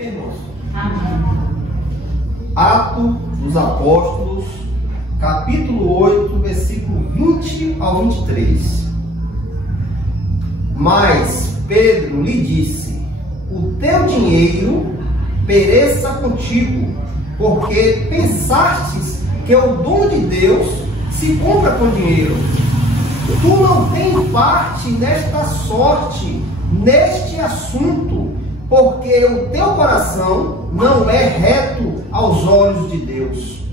Irmãos, Amém. Atos dos Apóstolos, capítulo 8, versículo 20 ao 23. Mas Pedro lhe disse: o teu dinheiro pereça contigo, porque pensastes que o dom de Deus se compra com dinheiro. Tu não tens parte nesta sorte, neste assunto, porque o teu coração não é reto aos olhos de Deus.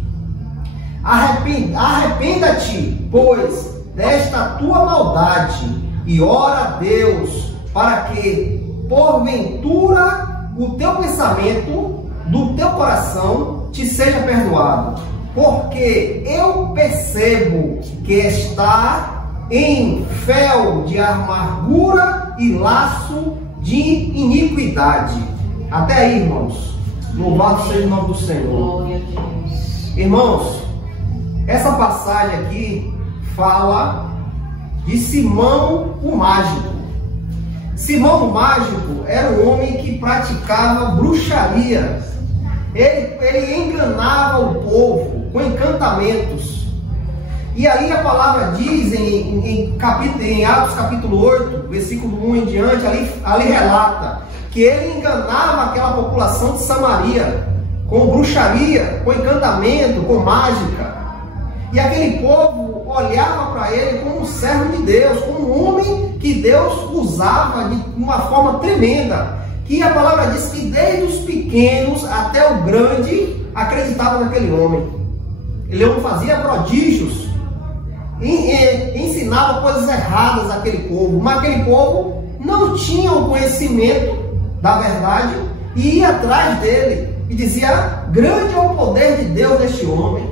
Arrependa-te, pois, desta tua maldade, e ora a Deus, para que, porventura, o teu pensamento do teu coração te seja perdoado. Porque eu percebo que está em fel de amargura e laço de iniquidade. Até aí, irmãos. Louvado seja o nome do Senhor. Glória a Deus. Irmãos, essa passagem aqui fala de Simão o Mágico. Simão o Mágico era um homem que praticava bruxaria. Ele enganava o povo com encantamentos. E aí a palavra diz em Atos capítulo 8, versículo 1 em diante, ali relata que ele enganava aquela população de Samaria com bruxaria, com encantamento, com mágica. E aquele povo olhava para ele como um servo de Deus, como um homem que Deus usava de uma forma tremenda. Que a palavra diz que desde os pequenos até o grande acreditava naquele homem. Ele não fazia prodígios, ensinava coisas erradas àquele povo, mas aquele povo não tinha o conhecimento da verdade e ia atrás dele e dizia: grande é o poder de Deus neste homem.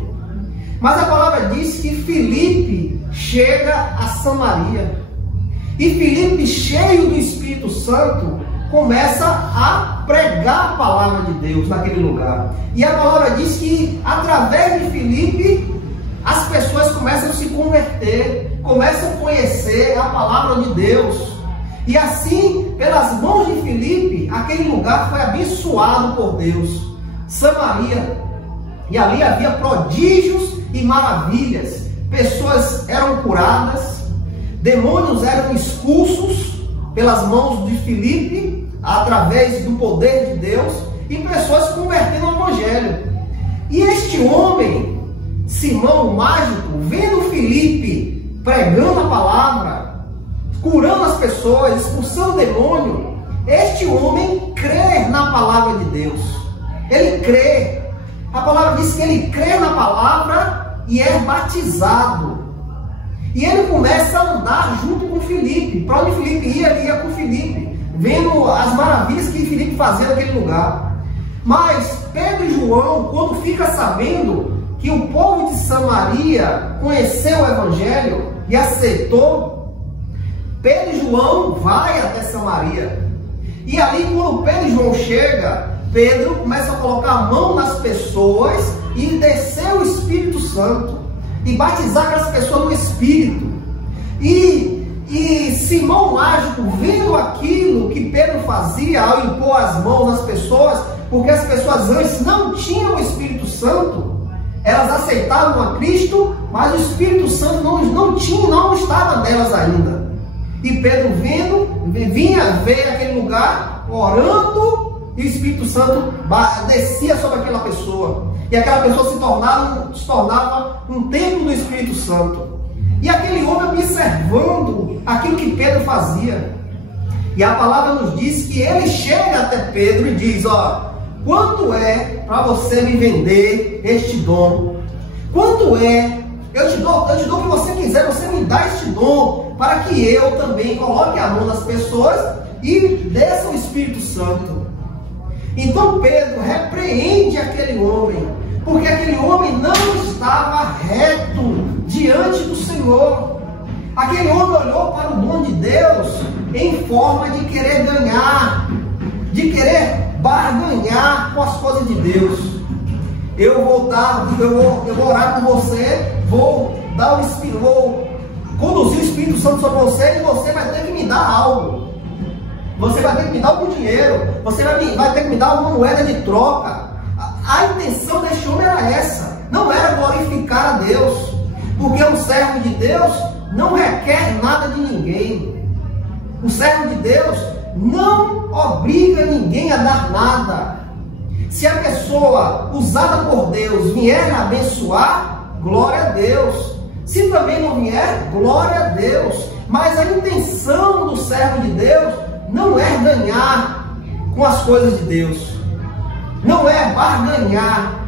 Mas a palavra diz que Filipe chega a Samaria e Filipe, cheio do Espírito Santo, começa a pregar a palavra de Deus naquele lugar. E a palavra diz que através de Filipe as pessoas começam a se converter, começam a conhecer a palavra de Deus. E assim, pelas mãos de Filipe, aquele lugar foi abençoado por Deus. Samaria. E ali havia prodígios e maravilhas. Pessoas eram curadas, demônios eram expulsos pelas mãos de Filipe, através do poder de Deus, e pessoas se convertendo ao Evangelho. E este homem, Simão o Mágico, vendo Filipe pregando a palavra, curando as pessoas, expulsando o demônio, este homem crê na palavra de Deus. Ele crê. A palavra diz que ele crê na palavra e é batizado. E ele começa a andar junto com Filipe. Para onde Filipe ia, ele ia com Filipe, vendo as maravilhas que Filipe fazia naquele lugar. Mas Pedro e João, quando fica sabendo que o povo de Samaria conheceu o Evangelho e aceitou, Pedro e João vai até Samaria. E ali, quando Pedro e João chegam, Pedro começa a colocar a mão nas pessoas e descer o Espírito Santo e batizar aquelas pessoas no Espírito. E Simão Mágico, vendo aquilo que Pedro fazia ao impor as mãos nas pessoas, porque as pessoas antes não tinham o Espírito Santo, elas aceitavam a Cristo, mas o Espírito Santo não estava nelas ainda. E Pedro vinha ver aquele lugar, orando, e o Espírito Santo descia sobre aquela pessoa. E aquela pessoa se tornava um templo do Espírito Santo. E aquele homem observando aquilo que Pedro fazia. E a palavra nos diz que ele chega até Pedro e diz: ó, quanto é para você me vender este dom? Quanto é? Eu te dou o que você quiser, você me dá este dom, para que eu também coloque a mão nas pessoas e desça o Espírito Santo. Então Pedro repreende aquele homem, porque aquele homem não estava reto diante do Senhor. Aquele homem olhou para o dom de Deus em forma de querer ganhar, de querer barganhar com as coisas de Deus. Eu vou orar por você, vou conduzir o Espírito Santo sobre você e você vai ter que me dar algo. Você vai ter que me dar algum dinheiro. Você vai ter que me dar alguma moeda de troca. A intenção deste homem era essa. Não era glorificar a Deus. Porque um servo de Deus não requer nada de ninguém. O servo de Deus não obriga ninguém a dar nada. Se a pessoa usada por Deus vier a abençoar, glória a Deus. Se também não vier, glória a Deus. Mas a intenção do servo de Deus não é ganhar com as coisas de Deus. Não é barganhar.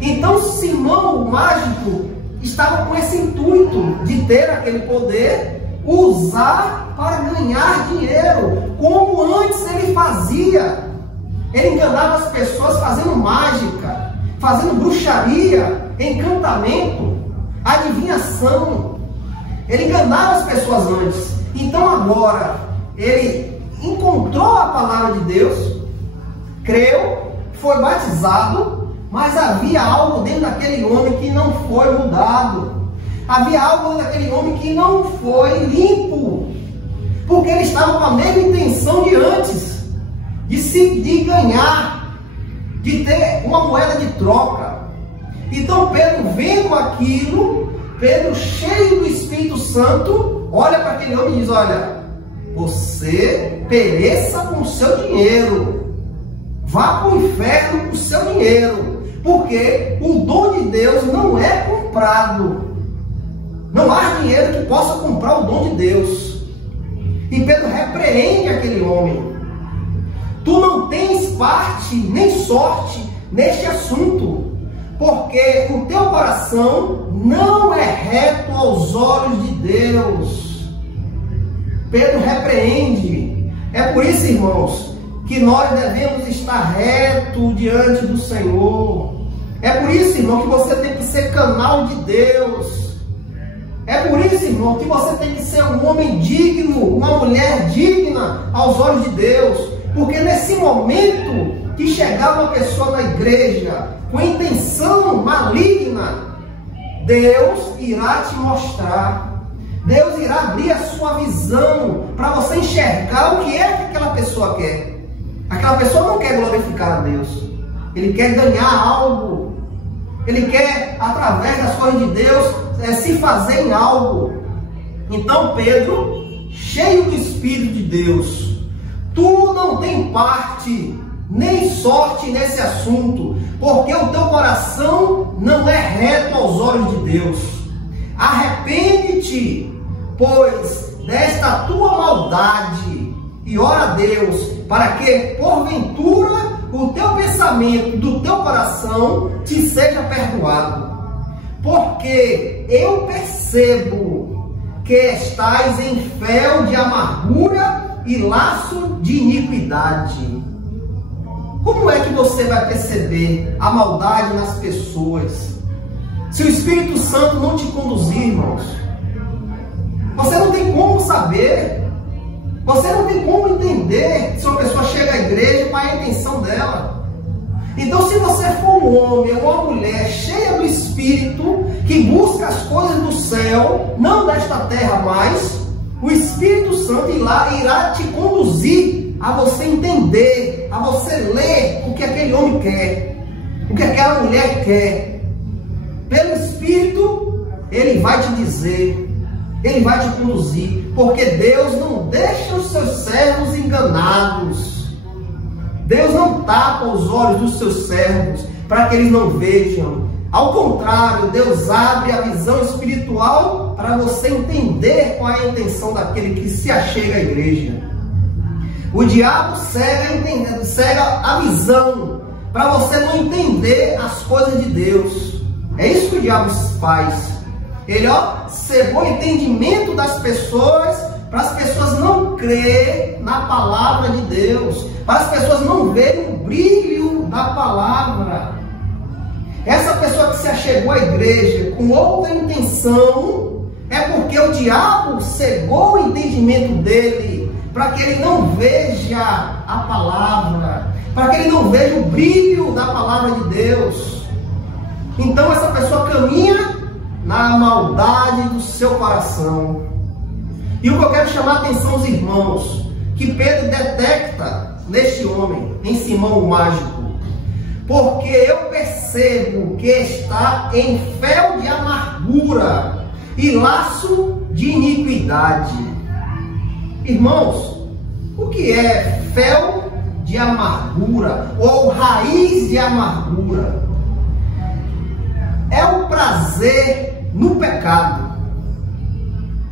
Então Simão, o mágico, estava com esse intuito de ter aquele poder, usar para ganhar dinheiro, como antes ele fazia. Ele enganava as pessoas fazendo mágica, fazendo bruxaria, encantamento, adivinhação. Ele enganava as pessoas antes. Então agora ele encontrou a palavra de Deus, creu, foi batizado, mas havia algo dentro daquele homem que não foi mudado. Havia algo dentro daquele homem que não foi limpo, porque ele estava com a mesma intenção de antes, de ganhar, de ter uma moeda de troca. Então Pedro, vendo aquilo, Pedro, cheio do Espírito Santo, olha para aquele homem e diz: olha, você pereça com o seu dinheiro, vá para o inferno com o seu dinheiro, porque o dom de Deus não é comprado. Não há dinheiro que possa comprar o dom de Deus. E Pedro repreende aquele homem: tu não tens parte nem sorte neste assunto, porque o teu coração não é reto aos olhos de Deus. Pedro repreende. É por isso, irmãos, que nós devemos estar reto diante do Senhor. É por isso, irmão, que você tem que ser canal de Deus. É por isso, irmão, que você tem que ser um homem digno, uma mulher digna aos olhos de Deus. Porque nesse momento que chegar uma pessoa na igreja com intenção maligna, Deus irá te mostrar. Deus irá abrir a sua visão para você enxergar o que é que aquela pessoa quer. Aquela pessoa não quer glorificar a Deus. Ele quer ganhar algo. Ele quer, através das coisas de Deus, se fazer em algo. Então Pedro, cheio do Espírito de Deus: tu não tem parte nem sorte nesse assunto, porque o teu coração não é reto aos olhos de Deus. Arrepende-te, pois, desta tua maldade, e ora a Deus, para que, porventura, o teu pensamento do teu coração te seja perdoado. Porque eu percebo que estais em fel de amargura e laço de iniquidade. Como é que você vai perceber a maldade nas pessoas se o Espírito Santo não te conduzir, irmãos? Você não tem como saber. Você não tem como entender se uma pessoa chega à igreja, qual é a intenção dela. Então, se você for um homem ou uma mulher cheia do Espírito, que busca as coisas do céu, não desta terra mais, o Espírito Santo irá te conduzir a você entender, a você ler o que aquele homem quer, o que aquela mulher quer. Pelo Espírito, ele vai te dizer, ele vai te conduzir, porque Deus não deixa os seus servos enganados. Deus não tapa os olhos dos seus servos para que eles não vejam. Ao contrário, Deus abre a visão espiritual para você entender qual é a intenção daquele que se achega à igreja. O diabo cega a visão para você não entender as coisas de Deus. É isso que o diabo faz. Ele cegou o entendimento das pessoas, para as pessoas não crerem na palavra de Deus, para as pessoas não verem o brilho da palavra. Essa pessoa que se achegou à igreja com outra intenção, é porque o diabo cegou o entendimento dele, para que ele não veja a palavra, para que ele não veja o brilho da palavra de Deus. Então essa pessoa caminha na maldade do seu coração. E o que eu quero chamar a atenção aos irmãos, que que Pedro detecta neste homem, em Simão o mágico? Porque eu percebo que está em fel de amargura e laço de iniquidade. Irmãos, o que é fel de amargura ou raiz de amargura? É o prazer no pecado.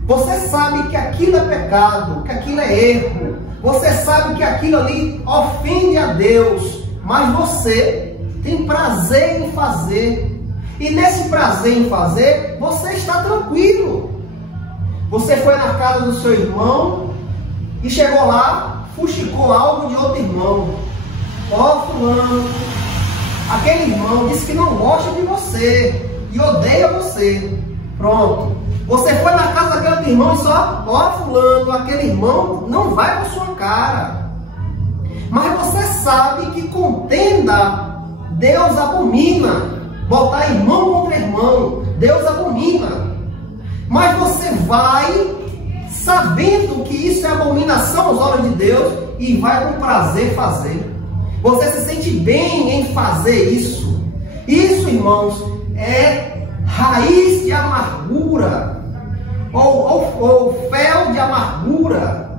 Você sabe que aquilo é pecado, que aquilo é erro. Você sabe que aquilo ali ofende a Deus, mas você tem prazer em fazer. E nesse prazer em fazer, você está tranquilo. Você foi na casa do seu irmão e chegou lá, fuxicou algo de outro irmão. Ó, fulano, aquele irmão disse que não gosta de você e odeia você. Pronto. Você foi na casa daquele irmão e só, ó, fulano, aquele irmão não vai com sua cara. Mas você sabe que contenda Deus abomina. Botar irmão contra irmão, Deus abomina. Mas você vai sabendo que isso é abominação aos olhos de Deus e vai com prazer fazer. Você se sente bem em fazer isso. Isso, irmãos, é raiz de amargura ou fel de amargura.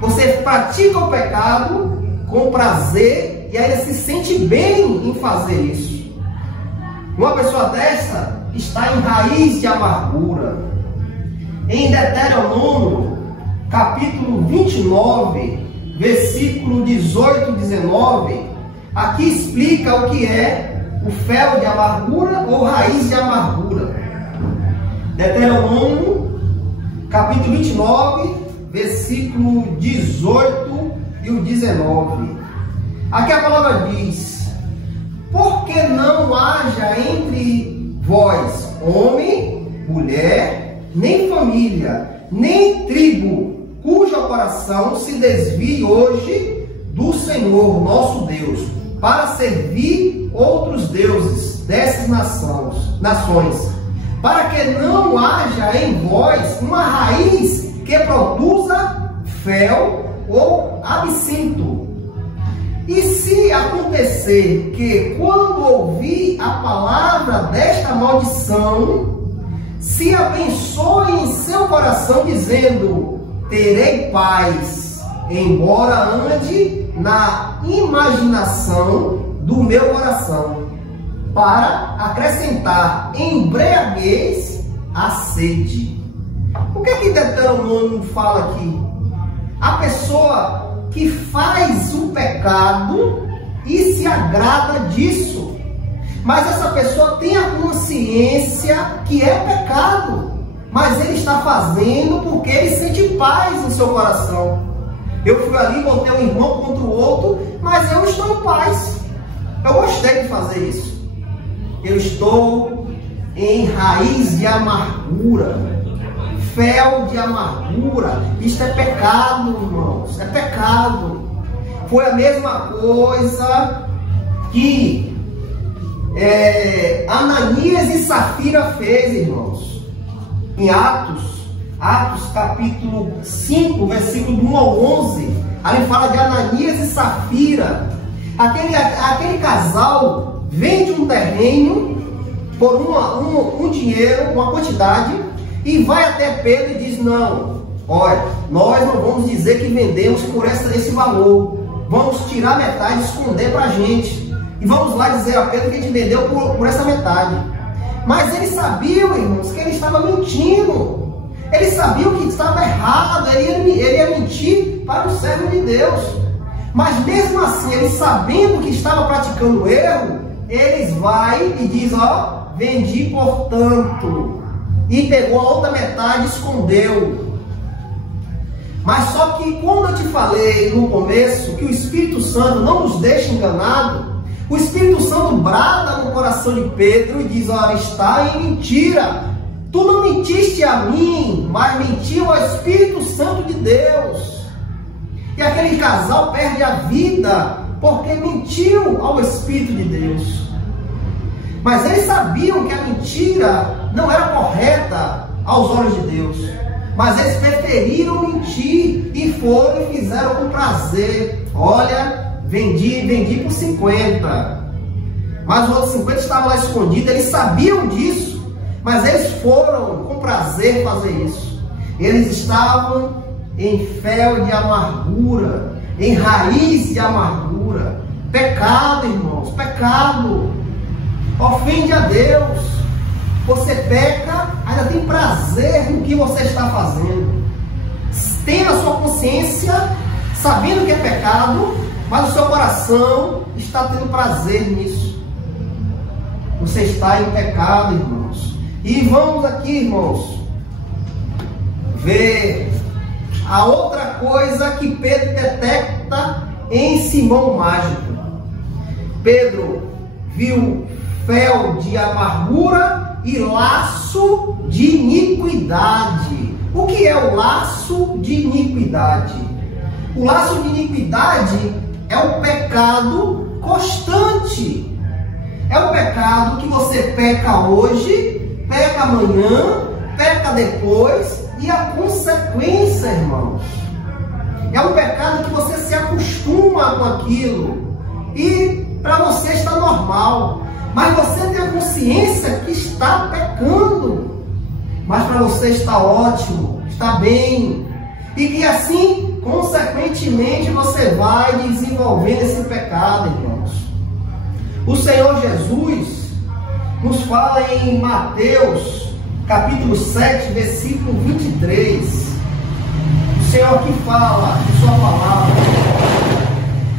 Você pratica o pecado com prazer e aí se sente bem em fazer isso. Uma pessoa dessa está em raiz de amargura. Em Deuteronômio, capítulo 29, versículo 18 e 19, aqui explica o que é o fel de amargura ou raiz de amargura. Deuteronômio, capítulo 29, versículo 18 e o 19. Aqui a palavra diz: porque não haja entre vós homem, mulher, nem família, nem tribo, cujo coração se desvie hoje do Senhor nosso Deus, para servir outros deuses dessas nações, para que não haja em vós uma raiz que produza fel ou absinto. E se acontecer que, quando ouvir a palavra desta maldição, se abençoe em seu coração, dizendo: terei paz, embora ande na imaginação do meu coração, para acrescentar embriaguez à sede. O que é que Deuteronômio fala aqui? A pessoa que faz o pecado e se agrada disso, mas essa pessoa tem a consciência que é pecado, mas ele está fazendo porque ele sente paz no seu coração. Eu fui ali, botei um irmão contra o outro, mas eu estou em paz. Eu gostei de fazer isso. Eu estou em raiz de amargura, fel de amargura. Isto é pecado, irmãos, é pecado. Foi a mesma coisa que Ananias e Safira fez, irmãos. Em Atos capítulo 5, versículo do 1 ao 11, ali fala de Ananias e Safira. Aquele casal vende um terreno por um dinheiro, uma quantidade, e vai até Pedro e diz: não, olha, nós não vamos dizer que vendemos por esse valor, vamos tirar metade e esconder para a gente, e vamos lá dizer a Pedro que a gente vendeu por essa metade. Mas eles sabiam, irmãos, que ele estava mentindo. Eles sabiam que estava errado, ele ia mentir para o servo de Deus. Mas mesmo assim, eles sabendo que estava praticando erro, eles vai e diz: ó, vendi por tanto. E pegou a outra metade e escondeu. Mas só que quando eu te falei no começo que o Espírito Santo não nos deixa enganado, o Espírito Santo brada no coração de Pedro e diz: olha, está em mentira. Tu não mentiste a mim, mas mentiu ao Espírito Santo de Deus. E aquele casal perde a vida porque mentiu ao Espírito de Deus. Mas eles sabiam que a mentira não era correta aos olhos de Deus. Mas eles preferiram mentir e foram e fizeram com prazer. Olha, vendi por 50. Mas os outros 50 estavam lá escondidos, eles sabiam disso, mas eles foram com prazer fazer isso. Eles estavam em fel de amargura, em raiz de amargura. Pecado, irmãos, pecado. Ofende a Deus. Você peca, ainda tem prazer no que você está fazendo. Tem a sua consciência, sabendo que é pecado, mas o seu coração está tendo prazer nisso. Você está em pecado, irmãos. E vamos aqui, irmãos, ver a outra coisa que Pedro detecta em Simão Mágico. Pedro viu fel de amargura e laço de iniquidade. O que é o laço de iniquidade? O laço de iniquidade é o pecado constante. É o pecado que você peca hoje, peca amanhã, peca depois, e a consequência, irmãos, é um pecado que você se acostuma com aquilo e para você está normal, mas você tem a consciência que está pecando, mas para você está ótimo, está bem, e que assim, consequentemente, você vai desenvolvendo esse pecado, irmãos. O Senhor Jesus nos fala em Mateus capítulo 7, versículo 23. O Senhor aqui fala em sua palavra: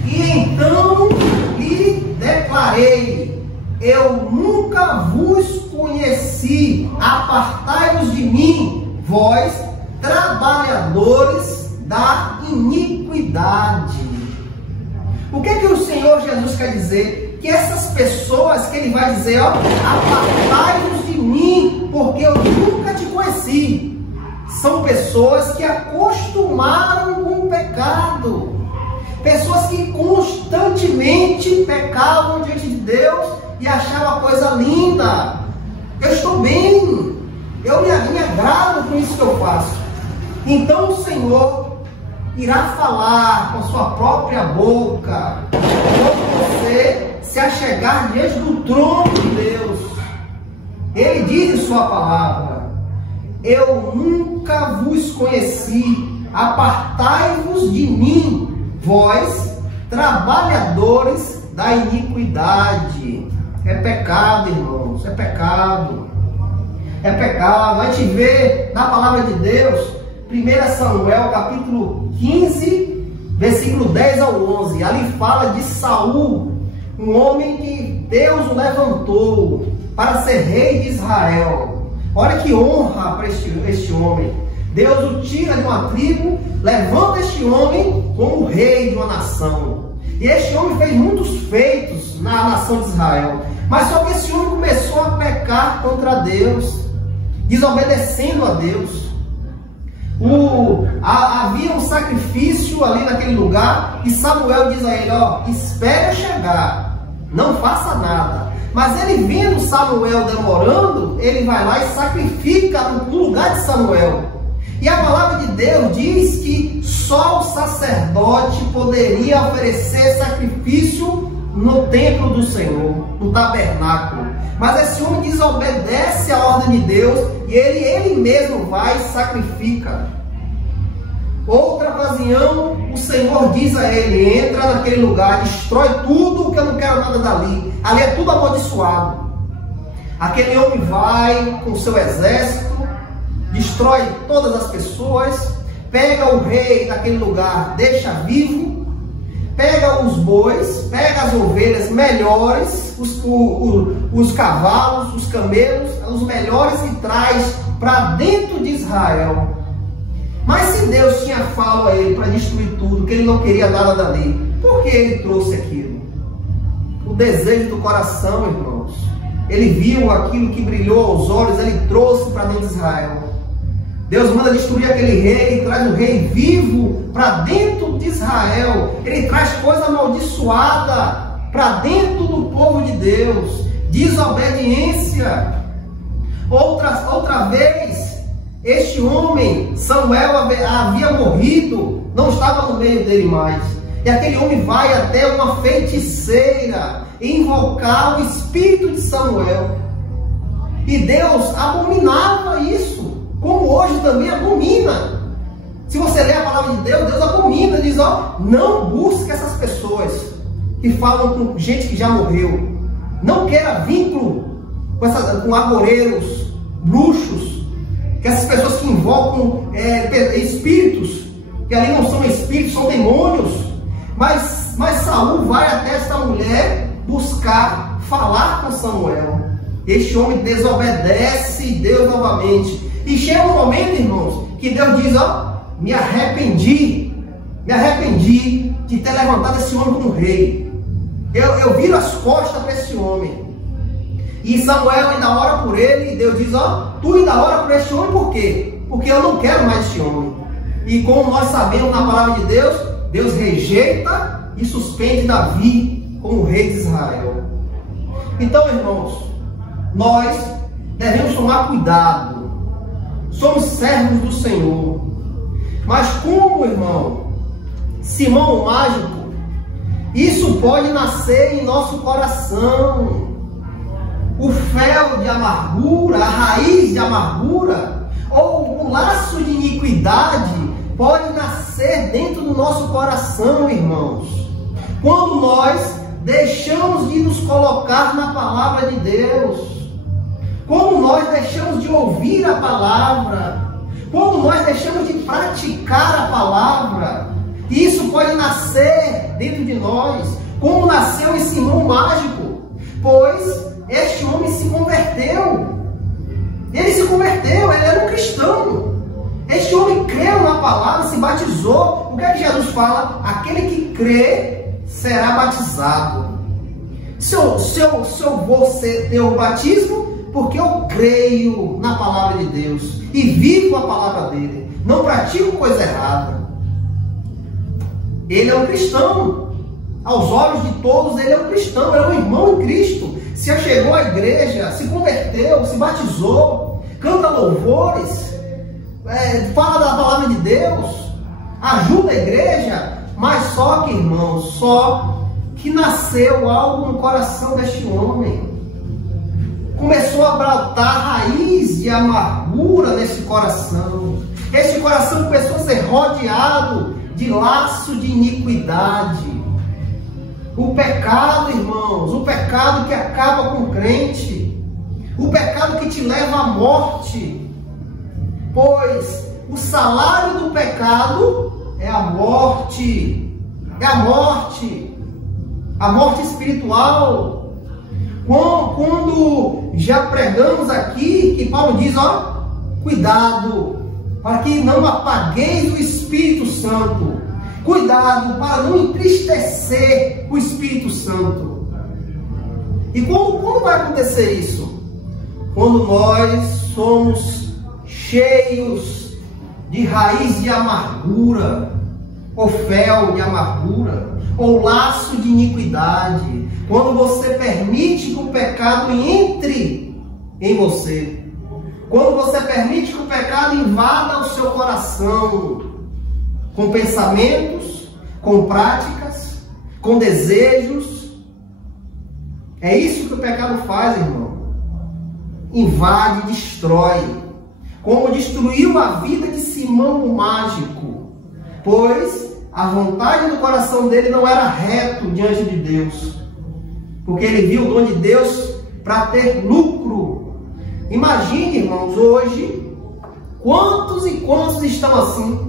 e então lhe declarei, eu nunca vos conheci, apartai-vos de mim, vós, trabalhadores da iniquidade. O que é que o Senhor Jesus quer dizer? Que essas pessoas que ele vai dizer, ó, apartai-vos de mim, porque eu nunca te conheci, são pessoas que acostumaram com o pecado, pessoas que constantemente pecavam diante de Deus e achavam a coisa linda. Eu estou bem, eu me agrado com isso que eu faço. Então o Senhor irá falar com sua própria boca quando você se achegar diante do trono de Deus. Ele diz em sua palavra: eu nunca vos conheci, apartai-vos de mim, vós, trabalhadores da iniquidade. É pecado, irmãos, é pecado. É pecado. A gente vê na palavra de Deus, 1 Samuel capítulo 15, versículo 10 ao 11. Ali fala de Saul, um homem que Deus o levantou para ser rei de Israel. Olha que honra para este homem. Deus o tira de uma tribo, levanta este homem como rei de uma nação. E este homem fez muitos feitos na nação de Israel. Mas só que esse homem começou a pecar contra Deus, desobedecendo a Deus. Havia um sacrifício ali naquele lugar, e Samuel diz a ele, ó, espere chegar, não faça nada. Mas ele vendo Samuel demorando, ele vai lá e sacrifica no lugar de Samuel. E a palavra de Deus diz que só o sacerdote poderia oferecer sacrifício no templo do Senhor, no tabernáculo. Mas esse homem desobedece a ordem de Deus e ele mesmo vai e sacrifica. Outra ocasião, o Senhor diz a ele, entra naquele lugar, destrói tudo, que eu não quero nada dali. Ali é tudo amaldiçoado. Aquele homem vai com seu exército, destrói todas as pessoas, pega o rei daquele lugar, deixa vivo, pega os bois, pega as ovelhas melhores, os cavalos, os camelos, os melhores, e traz para dentro de Israel. Mas se Deus tinha falado a ele para destruir tudo, que ele não queria nada dali, por que ele trouxe aquilo? O desejo do coração, irmãos. Ele viu aquilo que brilhou aos olhos, ele trouxe para dentro de Israel. Deus manda destruir aquele rei, ele traz o rei vivo para dentro de Israel. Ele traz coisa amaldiçoada para dentro do povo de Deus. Desobediência. Outra vez, Este homem, Samuel, havia morrido, não estava no meio dele mais. E aquele homem vai até uma feiticeira invocar o espírito de Samuel. E Deus abominava isso, como hoje também abomina. Se você ler a palavra de Deus, Deus abomina, diz, ó, não busque essas pessoas que falam com gente que já morreu. Não queira vínculo com agoureiros, bruxos, que essas pessoas que invocam espíritos, que ali não são espíritos, são demônios. Mas Saul vai até essa mulher buscar falar com Samuel. Este homem desobedece Deus novamente. E chega um momento, irmãos, que Deus diz, ó, me arrependi de ter levantado esse homem como rei. Eu viro as costas para esse homem. E Samuel ainda ora por ele, e Deus diz, ó, tu ainda ora por este homem, por quê? Porque eu não quero mais este homem. E como nós sabemos na palavra de Deus, Deus rejeita e suspende Davi como rei de Israel. Então, irmãos, nós devemos tomar cuidado. Somos servos do Senhor. Mas como, irmão, Simão o Mágico, isso pode nascer em nosso coração. O fel de amargura, a raiz de amargura, ou o laço de iniquidade pode nascer dentro do nosso coração, irmãos. Quando nós deixamos de nos colocar na palavra de Deus, quando nós deixamos de ouvir a palavra, quando nós deixamos de praticar a palavra, isso pode nascer dentro de nós, como nasceu em Simão Mágico, pois este homem se converteu. Ele se converteu, ele era um cristão. Este homem creu na palavra, se batizou. O que é que Jesus fala? Aquele que crê será batizado. Se eu vou ter o batismo, porque eu creio na palavra de Deus e vivo a palavra dele, não pratico coisa errada. Ele é um cristão. Aos olhos de todos, ele é um cristão, ele é um irmão em Cristo. Se chegou à igreja, se converteu, se batizou, canta louvores, fala da palavra de Deus, ajuda a igreja, mas só que, irmãos, só que nasceu algo no coração deste homem. Começou a brotar raiz de amargura nesse coração. Este coração começou a ser rodeado de laço de iniquidade. O pecado, irmãos, o pecado que acaba com o crente, o pecado que te leva à morte, pois o salário do pecado é a morte, a morte espiritual. Quando já pregamos aqui, que Paulo diz, ó, cuidado, para que não apagueis o Espírito Santo. Cuidado para não entristecer o Espírito Santo. E como vai acontecer isso? Quando nós somos cheios de raiz de amargura, ou fel de amargura, ou laço de iniquidade. Quando você permite que o pecado entre em você. Quando você permite que o pecado invada o seu coração, com pensamentos, com práticas, com desejos. É isso que o pecado faz, irmão. Invade, destrói. Como destruiu a vida de Simão o Mágico. Pois a vontade do coração dele não era reto diante de Deus. Porque ele viu o dom de Deus para ter lucro. Imagine, irmãos, hoje, quantos e quantos estão assim?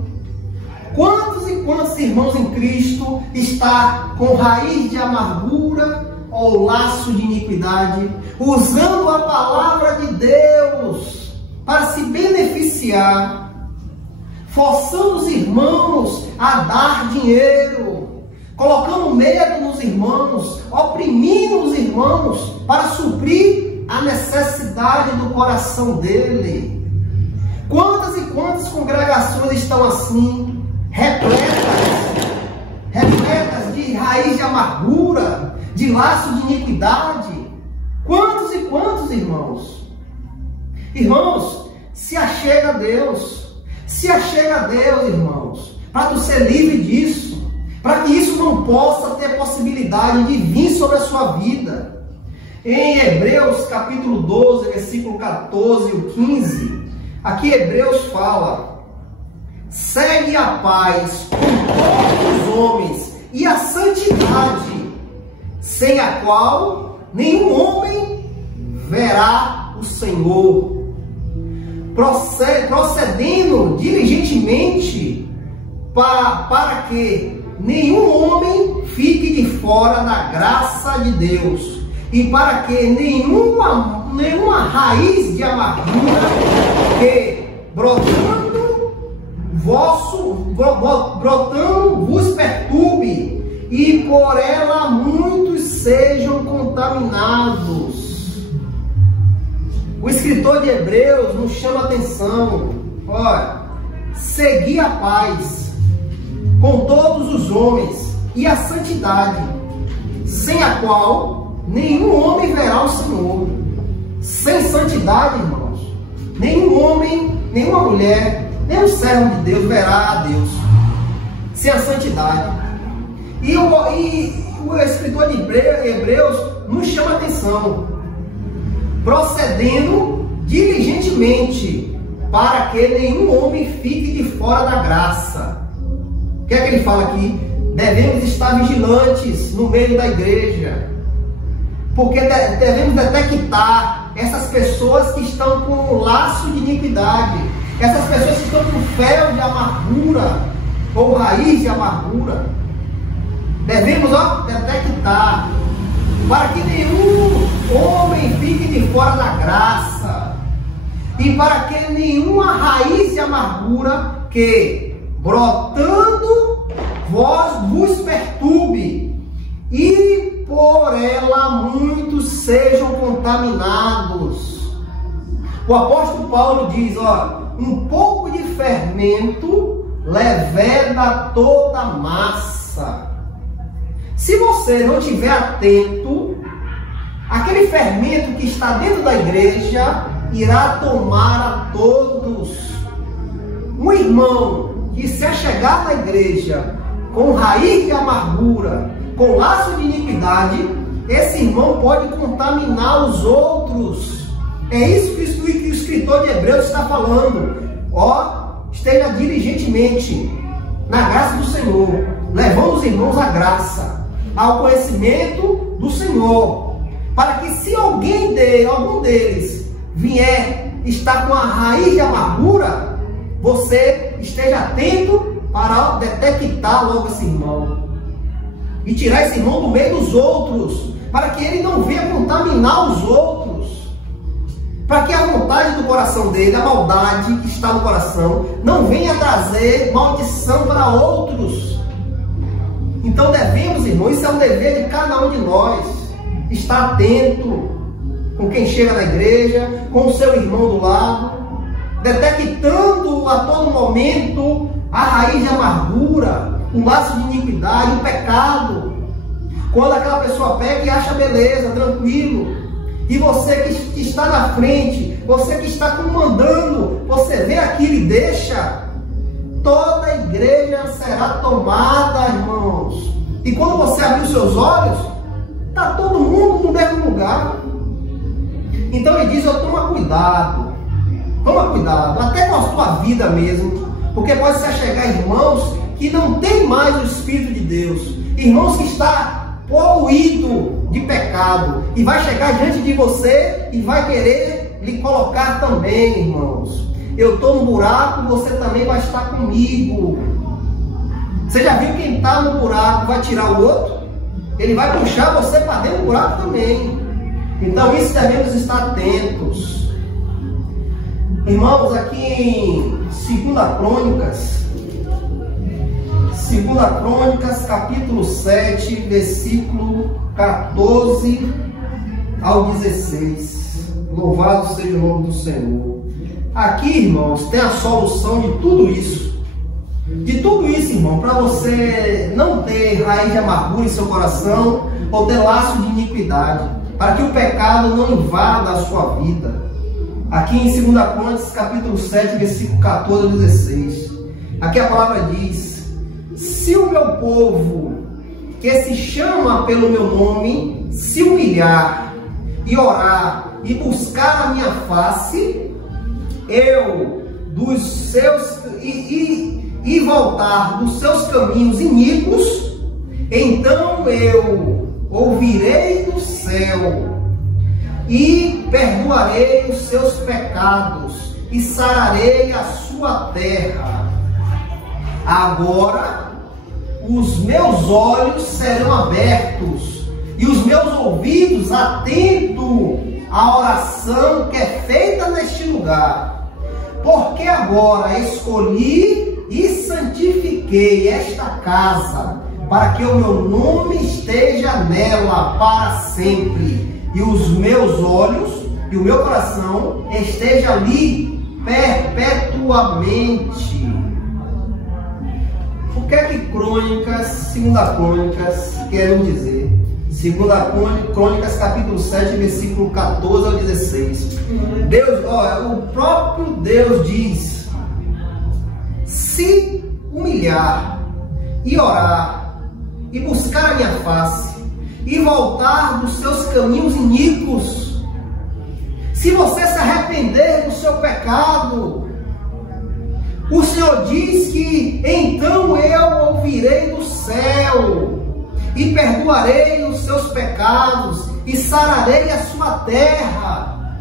Quantos e quantos irmãos em Cristo está com raiz de amargura ou laço de iniquidade, usando a palavra de Deus para se beneficiar, forçando os irmãos a dar dinheiro, colocando medo nos irmãos, oprimindo os irmãos para suprir a necessidade do coração dele? Quantas e quantas congregações estão assim? repletas de raiz de amargura, de laço de iniquidade. Quantos e quantos, irmãos? Irmãos, se achega a Deus. Se achega a Deus, irmãos, para tu ser livre disso, para que isso não possa ter possibilidade de vir sobre a sua vida. Em Hebreus capítulo 12, versículo 14 e 15, aqui Hebreus fala: segue a paz com todos os homens e a santidade, sem a qual nenhum homem verá o Senhor. Procedendo diligentemente para que nenhum homem fique de fora da graça de Deus, e para que nenhuma raiz de amargura que brotando vos perturbe, e por ela muitos sejam contaminados. O escritor de Hebreus nos chama a atenção: olha, seguir a paz com todos os homens e a santidade, sem a qual nenhum homem verá o Senhor. Sem santidade, irmãos, nenhum homem, nenhuma mulher, nenhum servo de Deus verá a Deus. Sem a santidade. E o escritor de Hebreus nos chama a atenção: procedendo diligentemente para que nenhum homem fique de fora da graça. O que é que ele fala aqui? Devemos estar vigilantes no meio da igreja, porque devemos detectar essas pessoas que estão com um laço de iniquidade, essas pessoas que estão com fel de amargura ou raiz de amargura. Devemos detectar, para que nenhum homem fique de fora da graça, e para que nenhuma raiz de amargura que brotando vos perturbe, e por ela muitos sejam contaminados. O apóstolo Paulo diz: ó, um pouco de fermento leveda toda a massa. Se você não estiver atento, aquele fermento que está dentro da igreja irá tomar a todos. Um irmão que se achegar na igreja com raiz de amargura, com laço de iniquidade, esse irmão pode contaminar os outros. É isso que o escritor de Hebreus está falando. Ó, esteja diligentemente na graça do Senhor, levando os irmãos à graça, ao conhecimento do Senhor, para que se algum deles vier estar com a raiz de amargura, você esteja atento para detectar logo esse irmão e tirar esse irmão do meio dos outros, para que ele não venha contaminar os outros, para que a vontade do coração dele, a maldade que está no coração, não venha trazer maldição para outros. Então devemos, irmãos, isso é um dever de cada um de nós, estar atento com quem chega na igreja, com o seu irmão do lado, detectando a todo momento a raiz de amargura, o laço de iniquidade, o pecado. Quando aquela pessoa pega e acha beleza, tranquilo, e você que está na frente, você que está comandando, você vê aquilo e deixa, toda a igreja será tomada, irmãos. E quando você abrir os seus olhos, está todo mundo no mesmo lugar. Então ele diz: toma cuidado, até com a sua vida mesmo, porque pode se achegar irmãos que não tem mais o Espírito de Deus, irmãos que está poluído de pecado, e vai chegar diante de você e vai querer lhe colocar também, irmãos. Eu estou no buraco, você também vai estar comigo. Você já viu quem está no buraco vai tirar o outro? Ele vai puxar você para dentro do buraco também. Então isso devemos estar atentos. Irmãos, aqui em 2 Crônicas, capítulo 7, versículo 14 ao 16. Louvado seja o nome do Senhor. Aqui, irmãos, tem a solução de tudo isso. De tudo isso, irmão, para você não ter raiz de amargura em seu coração ou ter laço de iniquidade, para que o pecado não invada a sua vida. Aqui em 2 Crônicas, capítulo 7, versículo 14 a 16. Aqui a palavra diz: se o meu povo, que se chama pelo meu nome, se humilhar e orar e buscar a minha face, eu dos seus e voltar dos seus caminhos iníquos, então eu ouvirei do céu e perdoarei os seus pecados e sararei a sua terra. Agora os meus olhos serão abertos e os meus ouvidos atentos à oração que é feita neste lugar. Porque agora escolhi e santifiquei esta casa, para que o meu nome esteja nela para sempre, e os meus olhos e o meu coração esteja ali perpetuamente. O que é que Crônicas, 2 Crônicas, querem dizer? 2 Crônicas, capítulo 7, versículo 14 ao 16. Deus, o próprio Deus diz: se humilhar e orar e buscar a minha face e voltar dos seus caminhos iníquos, se você se arrepender do seu pecado, o Senhor diz que então eu ouvirei do céu e perdoarei os seus pecados e sararei a sua terra.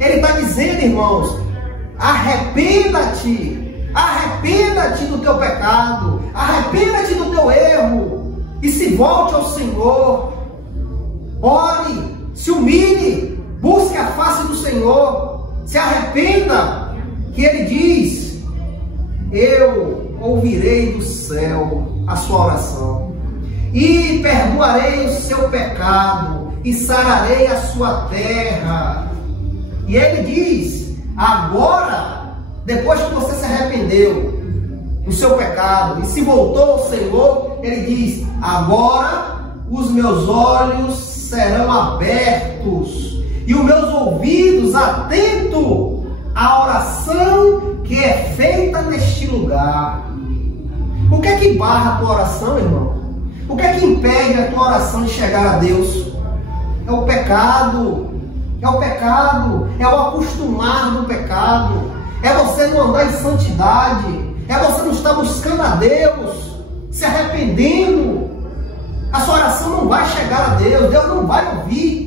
Ele está dizendo, irmãos, arrependa-te, arrependa-te do teu pecado, arrependa-te do teu erro e se volte ao Senhor. Ore, se humilhe, busque a face do Senhor, se arrependa, que Ele diz: eu ouvirei do céu a sua oração e perdoarei o seu pecado e sararei a sua terra. E Ele diz: agora, depois que você se arrependeu do seu pecado e se voltou ao Senhor, Ele diz: agora os meus olhos serão abertos e os meus ouvidos atentos à oração que é feita neste lugar. O que é que barra a tua oração, irmão? O que é que impede a tua oração de chegar a Deus? É o pecado. É o pecado. É o acostumar do pecado. É você não andar em santidade. É você não estar buscando a Deus, se arrependendo. A sua oração não vai chegar a Deus. Deus não vai ouvir.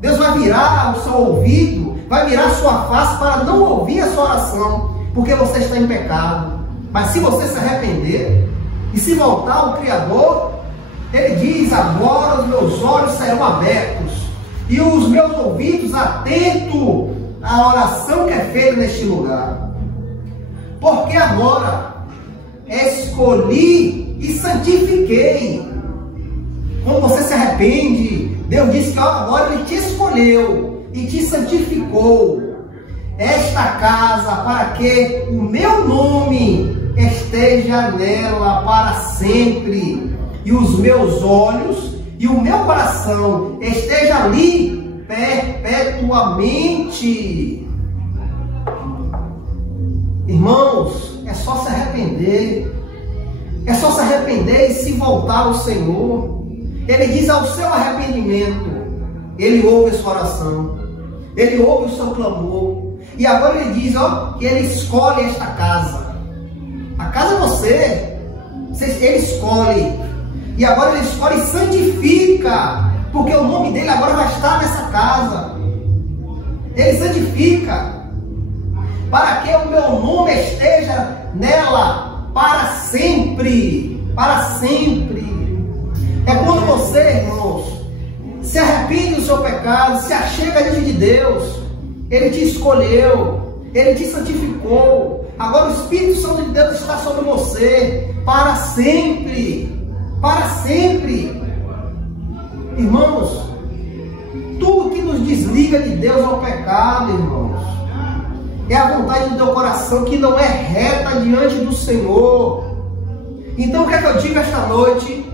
Deus vai virar o seu ouvido, vai virar a sua face para não ouvir a sua oração, porque você está em pecado. Mas se você se arrepender e se voltar ao Criador, Ele diz: agora os meus olhos serão abertos e os meus ouvidos atentos à oração que é feita neste lugar. Porque agora escolhi e santifiquei. Quando você se arrepende, Deus diz que agora Ele te escolheu e te santificou esta casa para que o meu nome esteja nela para sempre, e os meus olhos e o meu coração esteja ali perpetuamente. Irmãos, é só se arrepender. É só se arrepender e se voltar ao Senhor. Ele diz: ao seu arrependimento, Ele ouve a sua oração, Ele ouve o seu clamor. E agora Ele diz, que Ele escolhe esta casa. A casa é você. Ele escolhe. E agora Ele escolhe e santifica, porque o nome dEle agora vai estar nessa casa. Ele santifica para que o meu nome esteja nela para sempre. Para sempre. É quando você, irmãos, se arrepende do seu pecado, se achega diante de Deus. Ele te escolheu, Ele te santificou. Agora o Espírito Santo de Deus está sobre você para sempre. Para sempre. Irmãos, tudo que nos desliga de Deus é o pecado, irmãos. É a vontade do teu coração que não é reta diante do Senhor. Então o que é que eu digo esta noite?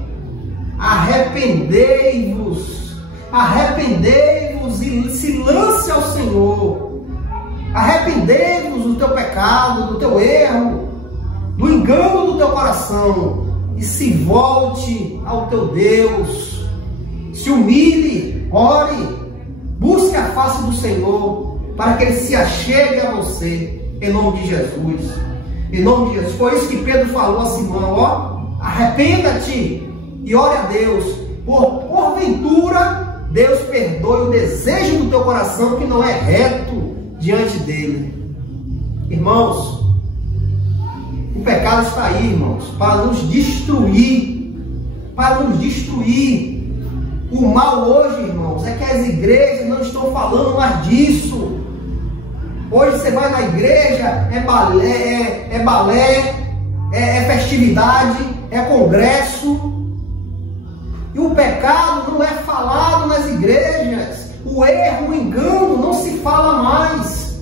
Arrependei-vos. Arrependei-vos e se lance ao Senhor. Arrependei-vos do teu pecado, do teu erro, do engano do teu coração, e se volte ao teu Deus. Se humilhe, ore, busque a face do Senhor, para que Ele se achegue a você, em nome de Jesus. Em nome de Jesus. Foi isso que Pedro falou a Simão, ó, arrependa-te e ore a Deus, porventura Deus perdoe o desejo do teu coração que não é reto diante dele. Irmãos, o pecado está aí, irmãos, para nos destruir, para nos destruir. O mal hoje, irmãos, é que as igrejas não estão falando mais disso. Hoje você vai na igreja, é balé, é festividade, é congresso. E o pecado não é falado nas igrejas. O erro, o engano não se fala mais.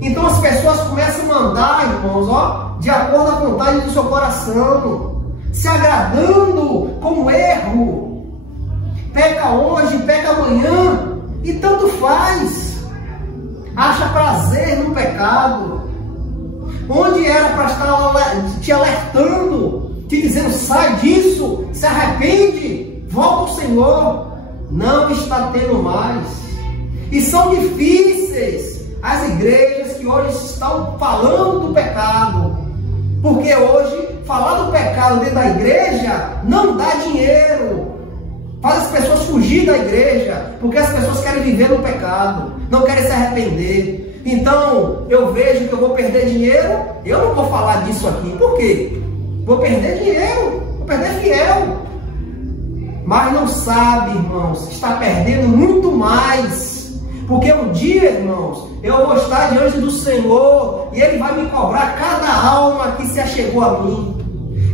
Então as pessoas começam a andar, irmãos, ó, de acordo com a vontade do seu coração, se agradando com o erro. Peca hoje, peca amanhã, e tanto faz. Acha prazer no pecado. Onde era para estar te alertando, te dizendo, sai disso, se arrepende, volta ao Senhor, não está tendo mais. E são difíceis as igrejas que hoje estão falando do pecado, porque hoje falar do pecado dentro da igreja não dá dinheiro, faz as pessoas fugir da igreja, porque as pessoas querem viver no pecado, não querem se arrepender. Então eu vejo que eu vou perder dinheiro, eu não vou falar disso aqui. Por quê? Vou perder dinheiro, vou perder fiel. Mas não sabe, irmãos, está perdendo muito mais. Porque um dia, irmãos, eu vou estar diante do Senhor e Ele vai me cobrar cada alma que se achegou a mim.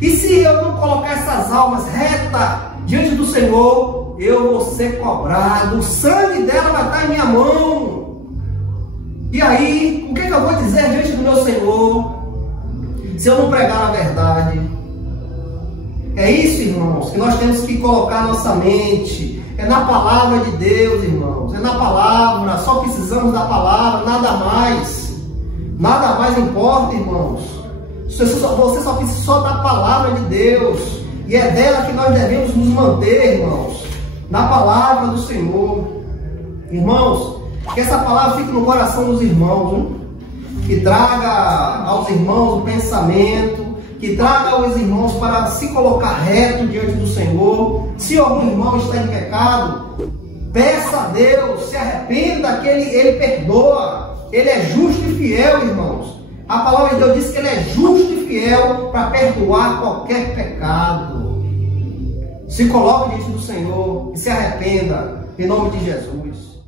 E se eu não colocar essas almas reta diante do Senhor, eu vou ser cobrado. O sangue dela vai estar em minha mão. E aí, o que eu vou dizer diante do meu Senhor se eu não pregar a verdade? É isso, irmãos, que nós temos que colocar na nossa mente. É na palavra de Deus, irmãos. É na palavra, só precisamos da palavra, nada mais. Nada mais importa, irmãos. Você só precisa só da palavra de Deus. E é dela que nós devemos nos manter, irmãos. Na palavra do Senhor. Irmãos, que essa palavra fique no coração dos irmãos, hein? Que traga aos irmãos o pensamento, que traga aos irmãos para se colocar reto diante do Senhor. Se algum irmão está em pecado, peça a Deus, se arrependa, que Ele perdoa. Ele é justo e fiel, irmãos. A palavra de Deus diz que Ele é justo e fiel para perdoar qualquer pecado. Se coloque diante do Senhor e se arrependa, em nome de Jesus.